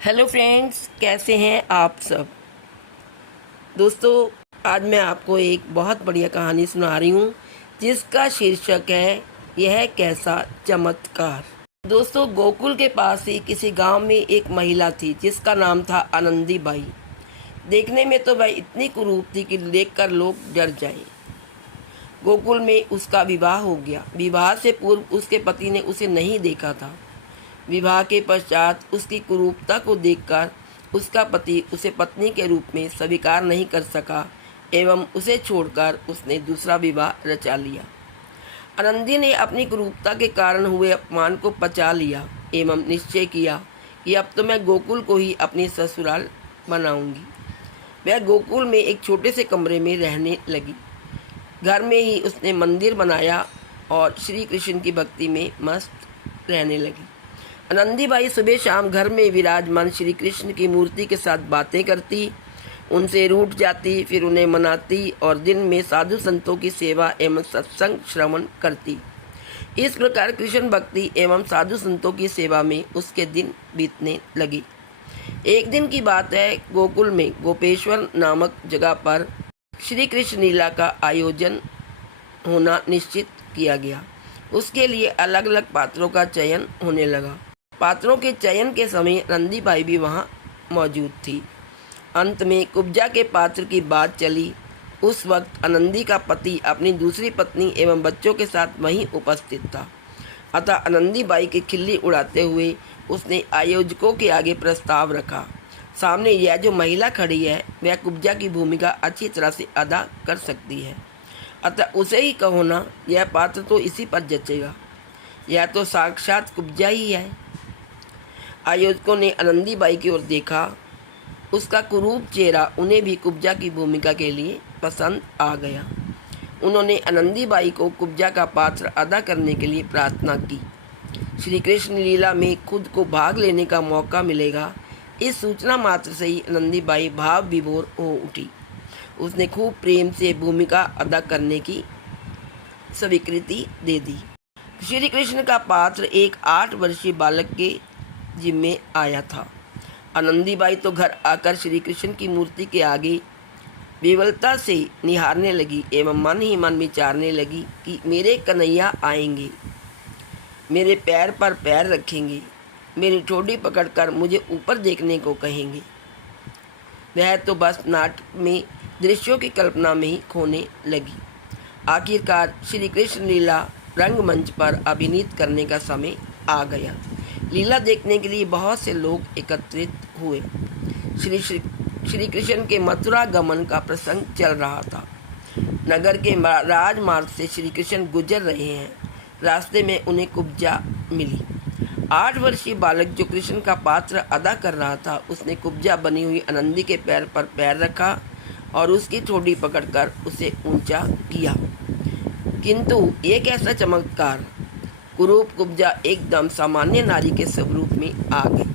Hello friends, कैसे हैं आप सब। दोस्तों, आज मैं आपको एक बहुत बढ़िया कहानी सुना रही हूँ जिसका शीर्षक है यह कैसा चमत्कार। दोस्तों, गोकुल के पास ही किसी गांव में एक महिला थी जिसका नाम था आनंदी बाई। देखने में तो वह इतनी कुरूप थी कि देखकर लोग डर जाए। गोकुल में उसका विवाह हो गया। विवाह से पूर्व उसके पति ने उसे नहीं देखा था। विवाह के पश्चात उसकी कुरूपता को देखकर उसका पति उसे पत्नी के रूप में स्वीकार नहीं कर सका एवं उसे छोड़कर उसने दूसरा विवाह रचा लिया। आनंदी ने अपनी कुरूपता के कारण हुए अपमान को पचा लिया एवं निश्चय किया कि अब तो मैं गोकुल को ही अपनी ससुराल बनाऊंगी। वह गोकुल में एक छोटे से कमरे में रहने लगी। घर में ही उसने मंदिर बनाया और श्री कृष्ण की भक्ति में मस्त रहने लगी। आनंदीबाई सुबह शाम घर में विराजमान श्री कृष्ण की मूर्ति के साथ बातें करती, उनसे रूठ जाती, फिर उन्हें मनाती और दिन में साधु संतों की सेवा एवं सत्संग श्रवण करती। इस प्रकार कृष्ण भक्ति एवं साधु संतों की सेवा में उसके दिन बीतने लगे। एक दिन की बात है, गोकुल में गोपेश्वर नामक जगह पर श्री कृष्ण लीला का आयोजन होना निश्चित किया गया। उसके लिए अलग अलग पात्रों का चयन होने लगा। पात्रों के चयन के समय आनंदीबाई भी वहां मौजूद थी। अंत में कुब्जा के पात्र की बात चली। उस वक्त आनंदी का पति अपनी दूसरी पत्नी एवं बच्चों के साथ वहीं उपस्थित था। अतः आनंदीबाई की खिल्ली उड़ाते हुए उसने आयोजकों के आगे प्रस्ताव रखा। सामने यह जो महिला खड़ी है वह कुब्जा की भूमिका अच्छी तरह से अदा कर सकती है, अतः उसे ही कहो ना, यह पात्र तो इसी पर जचेगा। यह तो साक्षात कुब्जा ही है। आयोजकों ने आनंदीबाई की ओर देखा। उसका कुरूप चेहरा उन्हें भी कुब्जा की भूमिका के लिए पसंद आ गया। उन्होंने आनंदीबाई को कुब्जा का पात्र अदा करने के लिए प्रार्थना की। श्री कृष्ण लीला में खुद को भाग लेने का मौका मिलेगा, इस सूचना मात्र से ही आनंदीबाई भाव विभोर हो उठी। उसने खूब प्रेम से भूमिका अदा करने की स्वीकृति दे दी। श्री कृष्ण का पात्र एक 8 वर्षीय बालक के जिम्मे आया था। आनंदीबाई तो घर आकर श्री कृष्ण की मूर्ति के आगे विवलता से निहारने लगी एवं मन ही मन विचारने लगी कि मेरे कन्हैया आएंगे, मेरे पैर पर पैर रखेंगे, मेरी ठोड़ी पकड़कर मुझे ऊपर देखने को कहेंगे। वह तो बस नाटक में दृश्यों की कल्पना में ही खोने लगी। आखिरकार श्री कृष्ण लीला रंगमंच पर अभिनीत करने का समय आ गया। लीला देखने के लिए बहुत से लोग एकत्रित हुए। श्री कृष्ण के मथुरा गमन का प्रसंग चल रहा था। नगर के राजमार्ग से श्री कृष्ण गुजर रहे हैं। रास्ते में उन्हें कुब्जा मिली। 8 वर्षीय बालक जो कृष्ण का पात्र अदा कर रहा था, उसने कुब्जा बनी हुई आनंदी के पैर पर पैर रखा और उसकी ठोड़ी पकड़कर उसे ऊंचा किया। किंतु ये कैसा चमत्कार! कुरूप कुब्जा एकदम सामान्य नारी के स्वरूप में आ गई।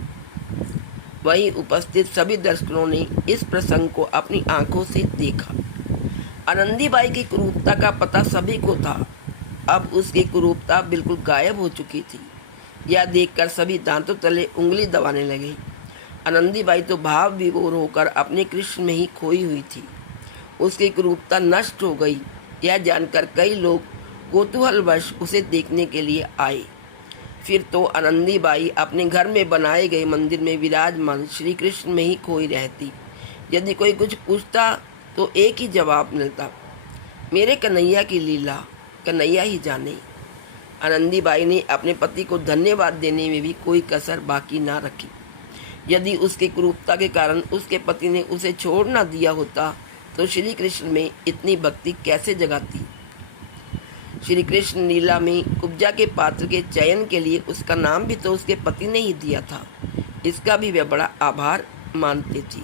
वहीं उपस्थित सभी दर्शकों ने इस प्रसंग को अपनी आंखों से देखा। आनंदीबाई की कुरूपता का पता सभी को था। अब उसकी कुरूपता बिल्कुल गायब हो चुकी थी। यह देखकर सभी दांतों तले उंगली दबाने लगे। आनंदीबाई तो भाव विभोर होकर अपने कृष्ण में ही खोई हुई थी। उसकी कुरूपता नष्ट हो गई, यह जानकर कई लोग कौतूहलवश उसे देखने के लिए आए। फिर तो आनंदीबाई अपने घर में बनाए गए मंदिर में विराजमान श्री कृष्ण में ही खोई रहती। यदि कोई कुछ पूछता तो एक ही जवाब मिलता, मेरे कन्हैया की लीला कन्हैया ही जाने। आनंदीबाई ने अपने पति को धन्यवाद देने में भी कोई कसर बाकी ना रखी। यदि उसकी क्रूरता के कारण उसके पति ने उसे छोड़ ना दिया होता तो श्री कृष्ण में इतनी भक्ति कैसे जगाती। श्री कृष्ण लीला में कुब्जा के पात्र के चयन के लिए उसका नाम भी तो उसके पति ने ही दिया था। इसका भी वे बड़ा आभार मानते थे।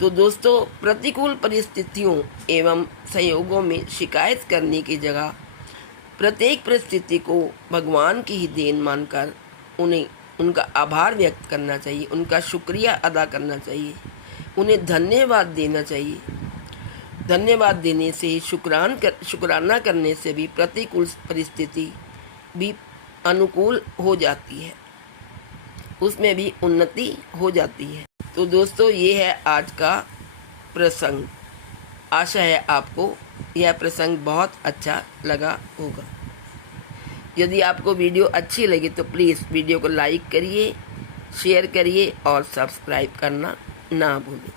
तो दोस्तों, प्रतिकूल परिस्थितियों एवं संयोगों में शिकायत करने की जगह प्रत्येक परिस्थिति को भगवान की ही देन मानकर उन्हें उनका आभार व्यक्त करना चाहिए, उनका शुक्रिया अदा करना चाहिए, उन्हें धन्यवाद देना चाहिए। धन्यवाद देने से, शुक्राना करने से भी प्रतिकूल परिस्थिति भी अनुकूल हो जाती है। उसमें भी उन्नति हो जाती है। तो दोस्तों, ये है आज का प्रसंग। आशा है आपको यह प्रसंग बहुत अच्छा लगा होगा। यदि आपको वीडियो अच्छी लगी तो प्लीज़ वीडियो को लाइक करिए, शेयर करिए और सब्सक्राइब करना ना भूलें।